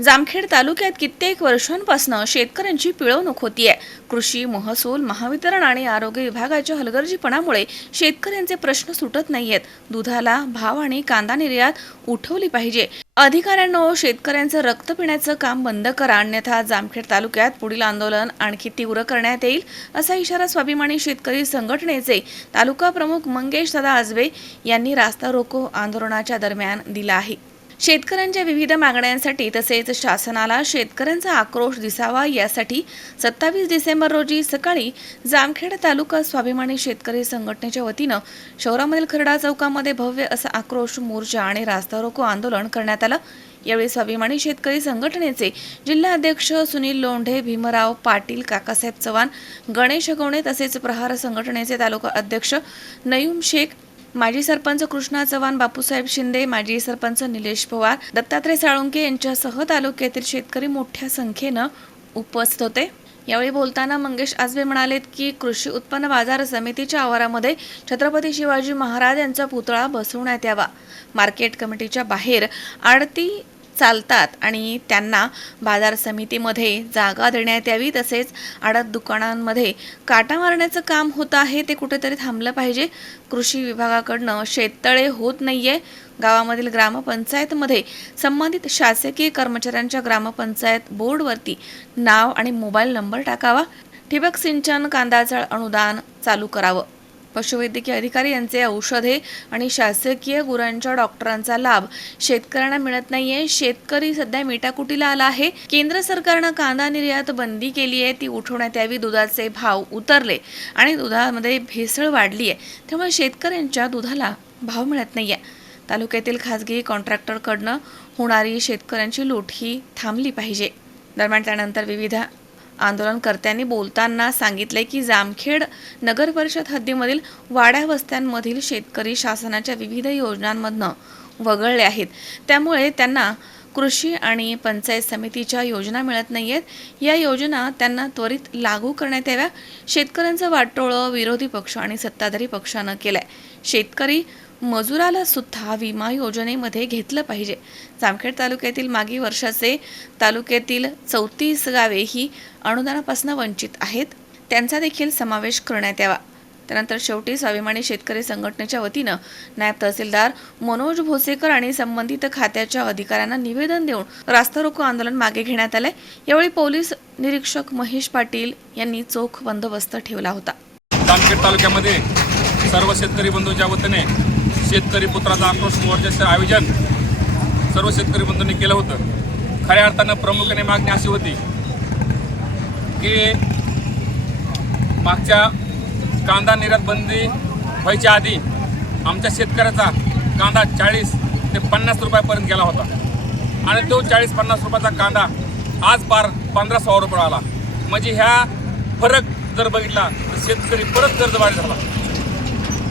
जामखेड तालुक्यात कित्येक वर्षांपासून शेतकऱ्यांची पिळवणूक होतीये. कृषी महसूल महावितरण आणि आरोग्य विभागाच्या हलगर्जीपणामुळे शेतकऱ्यांचे प्रश्न सुटत नाहीयेत. दुधाला भाव आणि कांदा निर्यात उठवली पाहिजे. अधिकाऱ्यांनो शेतकऱ्यांचं रक्त पिण्याचं काम बंद करा. अन्यथा जामखेड तालुक्यात पुढील आंदोलन आणखी तीव्र करण्यात येईल असा इशारा स्वाभिमानी शेतकरी संघटनेचे तालुका प्रमुख मंगेश दादा आजबे यांनी रास्ता रोको आंदोलनाच्या दरम्यान दिला आहे. शेतकऱ्यांच्या विविध मागण्यांसाठी तसेच शासनाला शेतकऱ्यांचा आक्रोश दिसावा यासाठी सत्तावीस डिसेंबर रोजी सकाळी जामखेड तालुका स्वाभिमानी शेतकरी संघटनेच्या वतीनं शहरामधील खरडा चौकामध्ये भव्य असा आक्रोश मोर्चा आणि रास्ता रोको आंदोलन करण्यात आलं. यावेळी स्वाभिमानी शेतकरी संघटनेचे जिल्हाध्यक्ष सुनील लोंढे भीमराव पाटील काकासाहेब चव्हाण गणेश गवणे तसेच प्रहार संघटनेचे तालुका अध्यक्ष नयूम शेख माजी सरपंच कृष्णा चव्हाण बापूसाहेब शिंदे माजी सरपंच निलेश पवार दत्तात्रय साळुंके यांच्यासह तालुक्यातील शेतकरी मोठ्या संख्येनं उपस्थित होते. यावेळी बोलताना मंगेश आजबे म्हणालेत की कृषी उत्पन्न बाजार समितीच्या आवारामध्ये छत्रपती शिवाजी महाराज यांचा पुतळा बसवण्यात यावा. मार्केट कमिटीच्या बाहेर आडती चालतात आणि त्यांना बाजार समितीमध्ये जागा देण्यात यावी तसेच आडत दुकानांमध्ये काटा मारण्याचं काम होत आहे ते कुठेतरी थांबलं पाहिजे. कृषी विभागाकडनं शेततळे होत नाही आहे गावामधील ग्रामपंचायतमध्ये संबंधित शासकीय कर्मचाऱ्यांच्या ग्रामपंचायत बोर्डवरती नाव आणि मोबाईल नंबर टाकावा. ठिबक सिंचन कांदाजळ अनुदान चालू करावं. पशुवैद्यकीय अधिकारी यांचे औषधे आणि शासकीय गुरांच्या डॉक्टरांचा लाभ. शेतकऱ्यांना मिळत नाहीये. शेतकरी सध्या मिटाकुटीला आला आहे. केंद्र सरकारनं कांदा निर्यात बंदी केली आहे. ती उठवण्यात यावी. दुधाचे भाव उतरले आणि दुधामध्ये भेसळ वाढली आहे त्यामुळे शेतकऱ्यांच्या दुधाला भाव मिळत नाहीये. तालुक्यातील खाजगी कॉन्ट्रॅक्टरकडनं होणारी शेतकऱ्यांची लूट ही थांबली पाहिजे. दरम्यान त्यानंतर विविध आंदोलनकर्त्यांनी बोलताना सांगितले की जामखेड नगर परिषद हद्दीमधील वाड्या वस्त्यांमधील शेतकरी शासनाच्या विविध योजनांमधनं वगळले आहेत. त्यामुळे त्यांना कृषी आणि पंचायत समितीच्या योजना मिळत नाहीयेत. या योजना त्यांना त्वरित लागू करण्यात याव्या. शेतकऱ्यांचं वाटोळं विरोधी पक्ष आणि सत्ताधारी पक्षानं केलंय. शेतकरी मजुराला सुद्धा विमा योजनेमध्ये घेतलं पाहिजे. जामखेड तालुक्यातील मागील वर्षाचे तालुक्यातील चौतीस गावे ही अनुदानापासून वंचित आहेत. त्यांचा देखील समावेश करण्यात यावा. त्यानंतर शेवटी स्वाभिमानी शेतकरी संघटनेच्या वतीनं नायब तहसीलदार मनोज भोसेकर आणि संबंधित खात्याच्या अधिकाऱ्यांना निवेदन देऊन रास्ता रोको आंदोलन मागे घेण्यात आलंय. यावेळी पोलीस निरीक्षक महेश पाटील यांनी चोख बंदोबस्त ठेवला होता. जामखेड तालुक्यामध्ये सर्व शेतकरी बंधूंच्या वतीने शेतकरी पुत्राचा आक्रोश मोर्चाचं आयोजन सर्व शेतकरी बंधूंनी केलं होतं. खऱ्या अर्थानं प्रामुख्याने मागणी अशी होती की मागच्या कांदा निर्यात बंदी व्हायच्या आधी आमच्या शेतकऱ्याचा कांदा चाळीस ते पन्नास रुपयापर्यंत गेला होता. आणि तो चाळीस पन्नास रुपयाचा कांदा आज पार पंधरा सव्वा रुपये आला. म्हणजे ह्या फरक जर बघितला तर शेतकरी परत कर्जबारी झाला.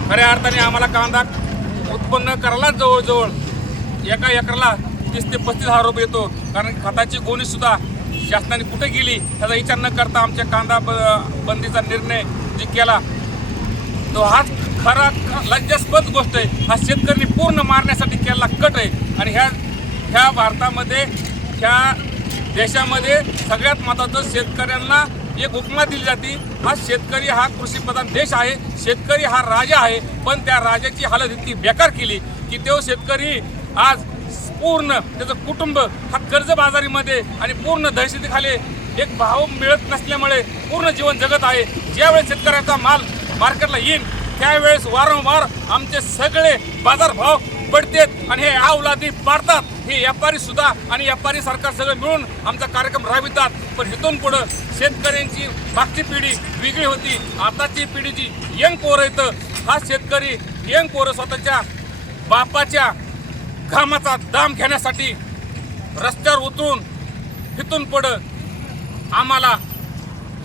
खऱ्या अर्थाने आम्हाला कांदा उत्पन्न करायला जवळजवळ एका एकराला तीस ते पस्तीस हजार रुपये येतो. कारण खताची गोणी सुद्धा शासनाने कुठे गेली त्याचा विचार न करता आमच्या कांदा ब- बंदीचा निर्णय जे केला. तो हाच खरा लज्जास्पद गोष्ट आहे. हा शेतकऱ्यांनी पूर्ण मारण्यासाठी केलेला कट आहे. आणि ह्या ह्या भारतामध्ये ह्या देशामध्ये सगळ्यात महत्त्वाचं शेतकऱ्यांना एक उपमा दिली जाते. हा शेतकरी हा कृषीप्रधान देश आहे. शेतकरी हा राजा आहे. पण त्या राजाची हालत इतकी बेकार केली की तो शेतकरी आज पूर्ण त्याचं कुटुंब हा कर्जबाजारीमध्ये आणि पूर्ण दहशतीखाली एक भाव मिळत नसल्यामुळे पूर्ण जीवन जगत आहे. ज्यावेळेस शेतकऱ्याचा माल मार्केटला येईल त्यावेळेस वारंवार आमचे सगळे बाजारभाव पडतात आणि हे अवलादी पाडतात हे व्यापारी सुद्धा आणि व्यापारी सरकार सगळं मिळून आमचा कार्यक्रम राबवितात. पण इथून पुढं शेतकऱ्यांची मागची पिढी वेगळी होती. आताची पिढी जी यंग पोरं येतं हा शेतकरी यंग पोरं स्वतःच्या बापाच्या घामाचा दाम घेण्यासाठी रस्त्यावर उतरून इथून पुढं आम्हाला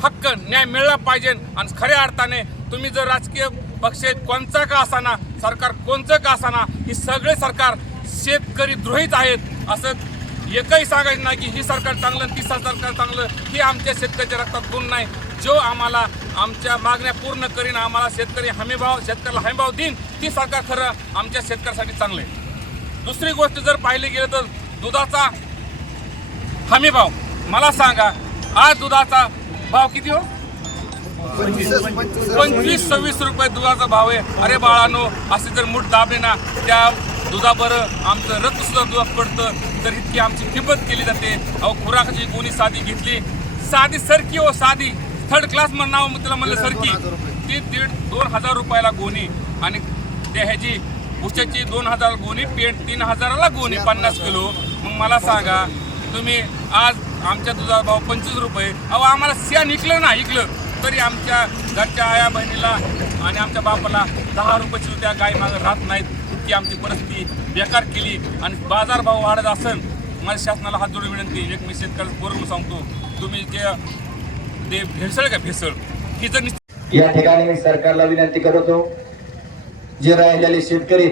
हक्क न्याय मिळला पाहिजे. आणि खऱ्या अर्थाने तुम्ही जर राजकीय पक्ष कोणचा का असाना सरकार कोणचं का असाना ही सगळे सरकार शेतकरी द्रोहित आहेत असं एकही सांगायचं नाही की ही सरकार चांगलं ती सरकार चांगलं ही आमच्या शेतकऱ्याच्या रक्तात गुण नाही. जो आम्हाला आमच्या मागण्या पूर्ण करीन आम्हाला शेतकरी हमीभाव शेतकऱ्याला हमीभाव देईन ती सरकार खरं आमच्या शेतकऱ्यासाठी चांगलं आहे. दुसरी गोष्ट जर पाहिली गेलं तर दुधाचा हमीभाव. मला सांगा आज दुधाचा भाव किती हो? पंचवीस सव्वीस रुपये दुधाचा भाव आहे. अरे बाळानो असे जर मूठ दाबले ना त्या दुधाबरं आमचं रक्त सुद्धा दुधात पडतं. तर इतकी आमची किंमत केली जाते. अहो खुराकाची कोणी साधी घेतली? साधी सरकी हो साधी. थर्ड क्लास म्हणून नाव तिला म्हणलं सरकी. ती दीड दोन हजार रुपयाला गोणी. आणि त्या ह्याची उशाची दोन हजार गोणी पेंट तीन हजाराला गोणी पन्नास किलो. मग मला सांगा तुम्ही आज आमच्या दुधाचा भाव पंचवीस रुपये. अहो आम्हाला सिया निकलं ना ऐकलं तरी आमच्या घरच्या आया बहिणीला आणि आमच्या बापाला दहा रुपयाची त्या गाय मागं राहत नाहीत ती आमची परिस्थिती बेकार केली. आणि बाजारभाव वाढत असेल माझ्या शासनाला हात जोडून विनंती एक मी शेतकऱ्याला बोलून सांगतो तुम्ही जे ते भेसळ का भेसळ? ही जर या ठिकाणी मी सरकारला विनंती करतो जे राहिलेले शेतकरी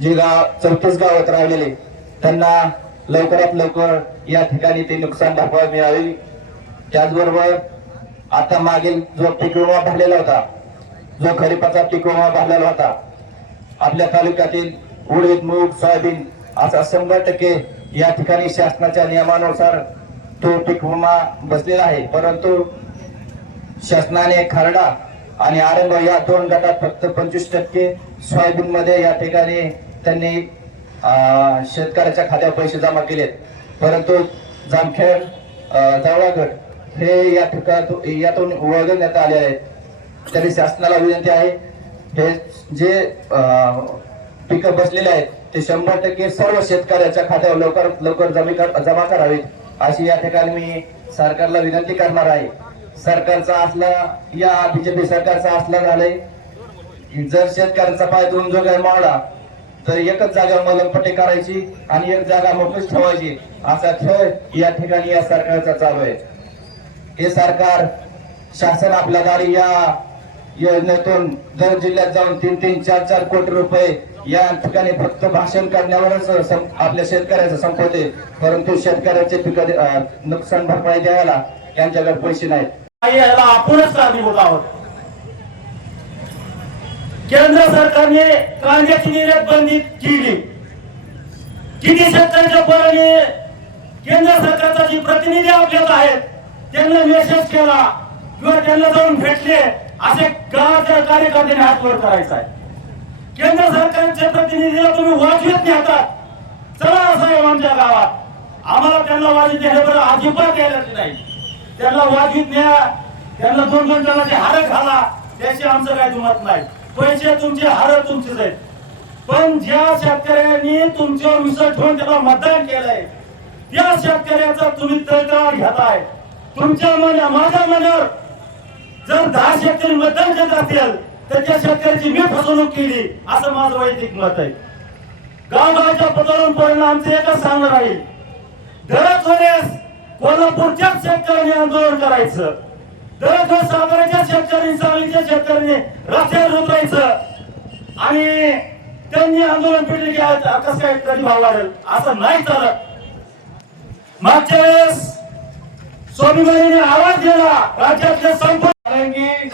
जे गाव चौतीस गावात राहिलेले त्यांना लवकरात लवकर या ठिकाणी ते नुकसान भरपाई मिळावी. त्याचबरोबर आता मागील जो पीक विमा भरलेला होता जो खरीपाचा पीक विमा भरलेला होता आपल्या तालुक्यातील उडीद मूग सोयाबीन असा शंभर टक्के या ठिकाणी शासनाच्या नियमानुसार तो पीक विमा बसलेला आहे. परंतु शासनाने खरडा आणि आरंभ या दोन गटात फक्त पंचवीस टक्के सोयाबीन मध्ये या ठिकाणी त्यांनी शेतकऱ्याच्या खात्यावर पैसे जमा केलेत. परंतु जामखेड जवळगड हे या ठिकाण यातून वगळण्यात आले आहेत. तरी शासनाला विनंती आहे. हे जे पिकं बसलेले आहेत ते शंभर टक्के सर्व शेतकऱ्याच्या खात्यावर लवकर लवकर जमी कर- जमा करावीत. अशी या ठिकाणी मी सरकारला विनंती करणार आहे. सरकारचा असला या बीजेपी सरकारचा असला झालंय. जर शेतकऱ्यांचा पाय दोन जो काय मावला तर एकच जागा मलमपट्टी करायची आणि एक जागा मोकळीच ठेवायची. असा खेळ या ठिकाणी या सरकारचा चालू आहे. हे सरकार शासन आपल्या या योजनेतून दर जिल्ह्यात जाऊन तीन तीन चार चार कोटी रुपये या ठिकाणी फक्त भाषण करण्यावरच आपल्या शेतकऱ्याचं संपवते परंतु शेतकऱ्याचे पिक नुकसान भरपाई द्यायला यांच्याकडे पैसे नाहीत. याला आपणच कारणीभूत आहोत. केंद्र सरकारने कांद्याची निर्यात बंदी केली. किती शेतकऱ्याच्या पराने केंद्र सरकारचा जी प्रतिनिधी आपल्यात आहेत त्यांना मेसेज केला किंवा त्यांना जाऊन भेटले असे गावाच्या कार्यकर्त्याने हात वर करायचा आहे. केंद्र सरकारच्या प्रतिनिधीला तुम्ही वाजवीत नेतात चला साहेब आमच्या गावात. आम्हाला त्यांना वाजवीत नेण्याबरोबर अजिबात यायलाच नाही. त्यांना वाजवीत न्या त्यांना दोन दोन जणांचे हार घाला. त्याशी आमचं काही दुमत नाही. पैसे तुमचे हार तुमचेच आहेत. पण ज्या शेतकऱ्यांनी तुमच्यावर विसर ठेवून त्याला मतदान केलंय त्या शेतकऱ्याचा तुम्ही तळतळा घेताय. तुमच्या मना माझ्या मनावर जर दहा शेतकरी मतदान करत असेल तर त्या शेतकऱ्याची मी फसवणूक केली असं माझं वैयक्तिक मत आहे. गावगावच्या पदावरून परिणाम आमचं एकच सांगणं राहील. दरच वेळेस कोल्हापूरच्याच शेतकऱ्यांनी आंदोलन करायचं. दरच वेळेस साताऱ्याच्या शेतकऱ्यांनी सांगलीच्या शेतकऱ्यांनी रस्त्यावर उतरायचं आणि त्यांनी आंदोलन पेटले की आज कसं काय कधी भाव वाढेल असं नाही चालत. मागच्या वेळेस स्वामीबाईने आवाज दिला. राज्यातले संपूर्ण कारण की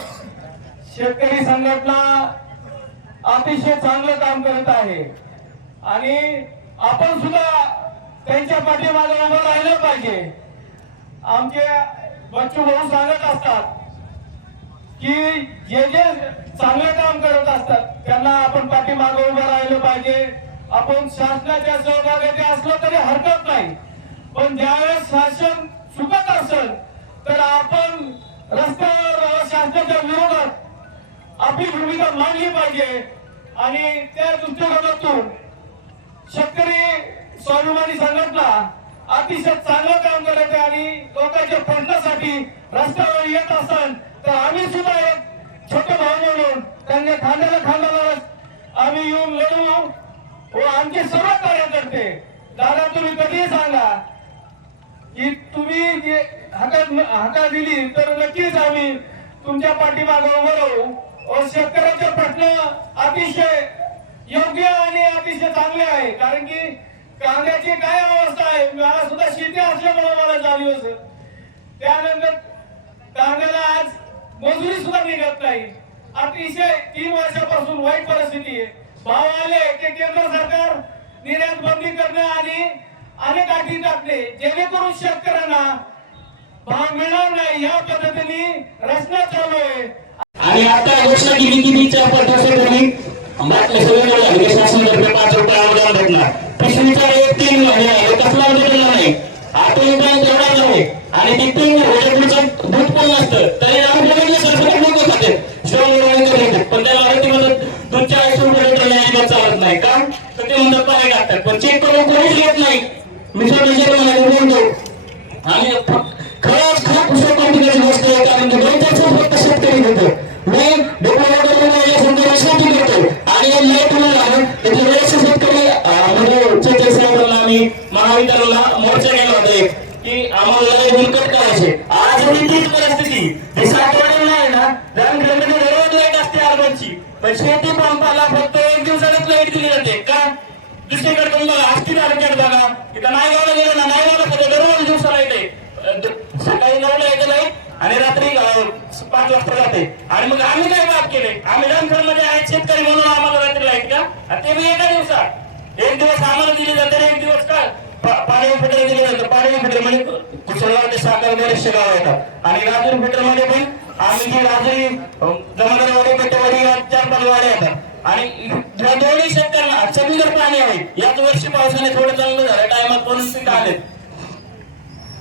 शेतकरी संघटना अतिशय चांगलं काम करत आहे. आणि आपण सुद्धा त्यांच्या पाठीमागे उभं राहिलं पाहिजे. आमचे बच्चू भाऊ सांगत असतात की जे जे चांगलं काम करत असतात त्यांना आपण पाठीमागे उभं राहिलं पाहिजे. आपण शासनाच्या सहभागाचे असलं तरी हरकत नाही. पण ज्यावेळेस शासन चुकत असेल तर आपण रस्त्यावर शासनाच्या विरोधात आपली भूमिका मांडली पाहिजे. आणि त्या दृष्टिकोनातून शेतकरी स्वाभिमानी संघटना अतिशय चांगलं काम करत आहे आणि लोकांच्या प्रश्नासाठी रस्त्यावर येत असेल तर आम्ही सुद्धा एक छोटे भाऊ म्हणून त्यांनी खांद्याला खांदा आम्ही येऊन लढू. व आमचे सर्व कार्यकर्ते दादा तुम्ही कधीही सांगा की तुम्ही जे हातात हातात दिली तर नक्कीच आम्ही तुमच्या पाठीमागे उभं राहू. व शेतकऱ्याचे प्रश्न अतिशय योग्य आणि अतिशय चांगले आहे. कारण की कांद्याची काय अवस्था आहे? मला सुद्धा शेती असल्यामुळे मला जाणीव आहे. त्यानंतर कांद्याला आज मजुरी सुद्धा निघत नाही. अतिशय तीन वर्षापासून वाईट परिस्थिती आहे. भाव आले ते केंद्र सरकार निर्यात बंदी करणं आणि अनेक अटी टाकले जेणेकरून शेतकऱ्यांना भाव मिळणार नाही या पद्धतीने रचना चालू आहे. आणि आता घोषणा केली की मी चार बातम्या सगळे शासनातर्फे पाच रुपये अनुदान भेटणार. पिशवीचा एक तीन महिने आहे कसला अनुदान नाही. आता अनुदान तेवढाच आहे आणि ते तीन महिन्याचं दूध पण नसतं. तरी आम्ही सरसकट लोक खाते. श्रम निर्माण पण त्याला अरे म्हणत दूध चाळीस चालत नाही. का? तर ते म्हणतात पाणी टाकतात पण चेक करून कोणीच घेत नाही. मी स्वतः बोलतो आणि खरंच खूप पुस्तक गोष्ट आहे कारण की दोन फक्त घेतो मी डिप्लोमा शेती करतो आणि शेतकरी म्हणजे चेतन साहेबांना आम्ही महाविद्यालयाला मोर्चा गेला होता एक की आम्हाला लाइट कट करायचे आज तीच परिस्थिती नाही ना ग्रामगृहामध्ये लाइट असते अर्बनची पण शेती पंपाला फक्त एक दिवसातच लाइट दिली जाते का दुसरीकडे बघा आष्टी तालुक्यात बघा इथं नायगावला गेलं ना नायगावला फक्त दररोज दिवसाला येते सकाळी नऊला येते नाही आणि रात्री पाच वाजता जाते आणि मग आम्ही काय बाब केले आम्ही मध्ये आहेत शेतकरी म्हणून आम्हाला रात्री लाइट का आणि ते बी एका दिवसात एक दिवस आम्हाला दिले जाते एक दिवस का पाणी फिटर दिले जातं पाणी फिटर म्हणजे कुसळगाव ते साखर बरेचसे गाव येतात आणि राजूर फिटरमध्ये पण आम्ही जी राजुरी जमादारवाडी पेटेवाडी या चार पाच वाड्या येतात आणि दोन्ही शेतकऱ्यांना सगळीकडे पाणी आहे. याच वर्षी पावसाने थोडं चांगलं झालं. टायमात परिस्थिती आले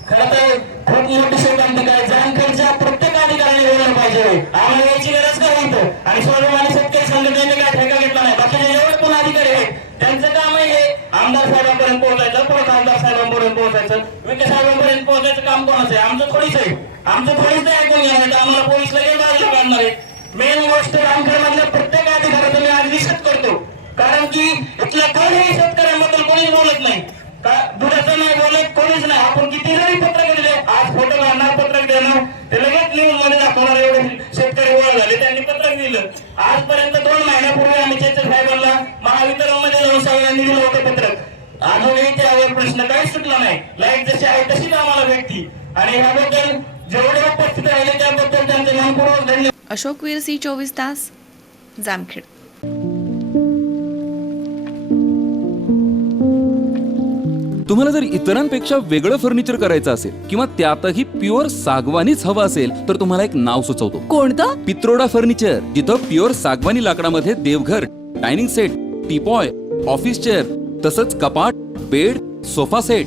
खरं तर खूप मोठी शोधांतिका काय जानकरच्या प्रत्येक अधिकाऱ्याने बोलायला पाहिजे. आम्हाला याची गरज काय इथं आणि स्वाभिमानी शेतकरी संघटनेने काय ठेका घेतला नाही? बाकीचे जेवढे कोण अधिकारी आहेत त्यांचं काम आहे हे आमदार साहेबांपर्यंत पोहोचायचं परत आमदार साहेबांपर्यंत पोहोचायचं. विखे साहेबांपर्यंत पोहोचायचं काम कोणाचं आहे? आमचं थोडीच आहे. आमचं थोडीच आहे ऐकून घेणार आम्हाला पोलीस लगेच बाजूला काढणार आहे. मेन गोष्ट रामखेड मधल्या प्रत्येक अधिकाऱ्याचा मी आज निषेध करतो. कारण की इथल्या कोणीही शेतकऱ्यांबद्दल कोणीच बोलत नाही. का दुधाचं नाही बोलत कोणीच नाही. आपण किती जरी पत्रक दिले आज फोटो काढणार पत्रक देणार ते लगेच न्यूजमध्ये दाखवणार एवढे शेतकरी गोळा झाले त्यांनी पत्रक दिलं. आजपर्यंत दोन महिन्यापूर्वी आम्ही चेतन साहेबांना महावितरणमध्ये जाऊन साहेबांनी दिलं होतं पत्रक. अजूनही त्यावर प्रश्न काही सुटला नाही. लाइट जशी आहे तशीच आम्हाला भेटती. आणि ह्याबद्दल जेवढे उपस्थित राहिले त्याबद्दल त्यांचे मनपूर्वक धन्यवाद अशोकवीर सी चोवीस तास जामखेड. तुम्हाला जर इतरांपेक्षा वेगळं फर्निचर करायचं असेल किंवा त्यातही प्युअर सागवानीच हवं असेल तर तुम्हाला एक नाव सुचवतो. कोणतं? पित्रोडा फर्निचर जिथं प्युअर सागवानी लाकडामध्ये देवघर dining set teapoy office chair तसंच कपाट bed sofa set